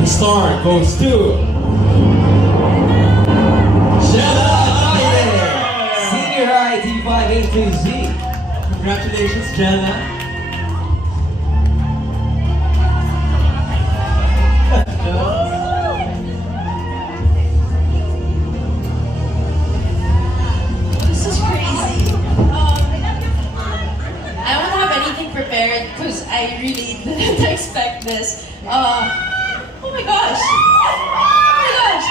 Lucky star goes to Jella Aire. Senior High T5830Z. Congratulations, Jella. This is crazy. I don't have anything prepared because I really didn't expect this. Oh my gosh. Oh my gosh.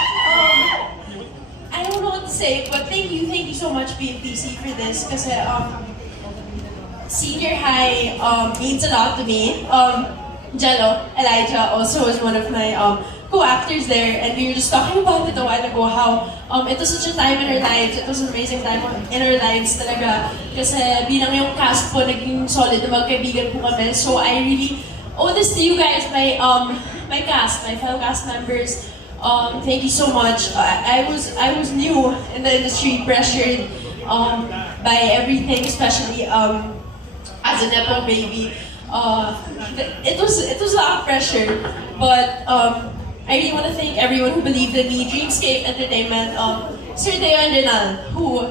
I don't know what to say, but thank you so much, BMPC, for this. Kasi senior high means a lot to me. Jello, Elijah, also was one of my co-actors there, and we were just talking about it a while ago, how it was such a time in our lives, it was an amazing time in our lives talaga, kasi bilang yung cast po, naging solid na magkaibigan po kami, so I really owe this to you guys, my cast, my fellow cast members. Thank you so much. I was new in the industry, pressured by everything, especially as a Nepo baby. It was a lot of pressure, but I really want to thank everyone who believed in me, Dreamscape Entertainment, Sir Deo and Renal, who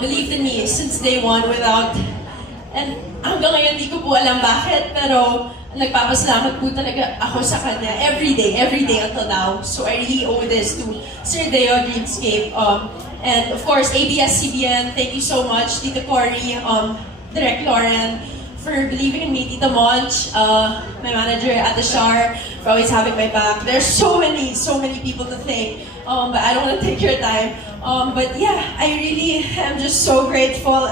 believed in me since day one and hanggang ngayon di ko po alam bakit, pero nagpapasalamat po talaga ako sa kanya every day until now. So I really owe this to Sir Deo, Dreamscape, and of course ABS-CBN, thank you so much, Tita Cory, Direct Lauren, for believing in me, Tita Monch, my manager at the Shar, for always having my back. There's so many people to thank, but I don't want to take your time. But yeah, I really am just so grateful.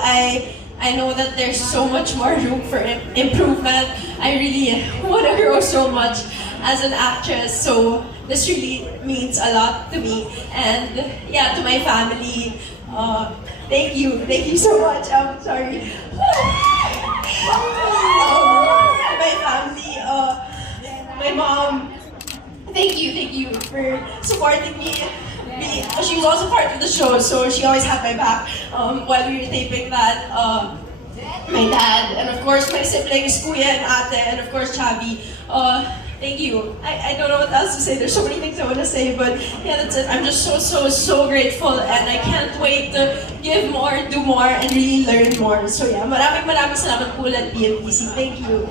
I know that there's so much more room for improvement. I really want to grow so much as an actress, so this really means a lot to me. And yeah, to my family, thank you so much. I'm sorry. My family, my mom, thank you for supporting me. She was also part of the show, so she always had my back while we were taping that. My dad, and of course my siblings, Kuya and Ate, and of course Chabi. Thank you. I don't know what else to say. There's so many things I want to say, but yeah, that's it. I'm just so grateful, and I can't wait to give more, do more, and really learn more. So yeah, maraming salamat po ulit, BMPC. Thank you.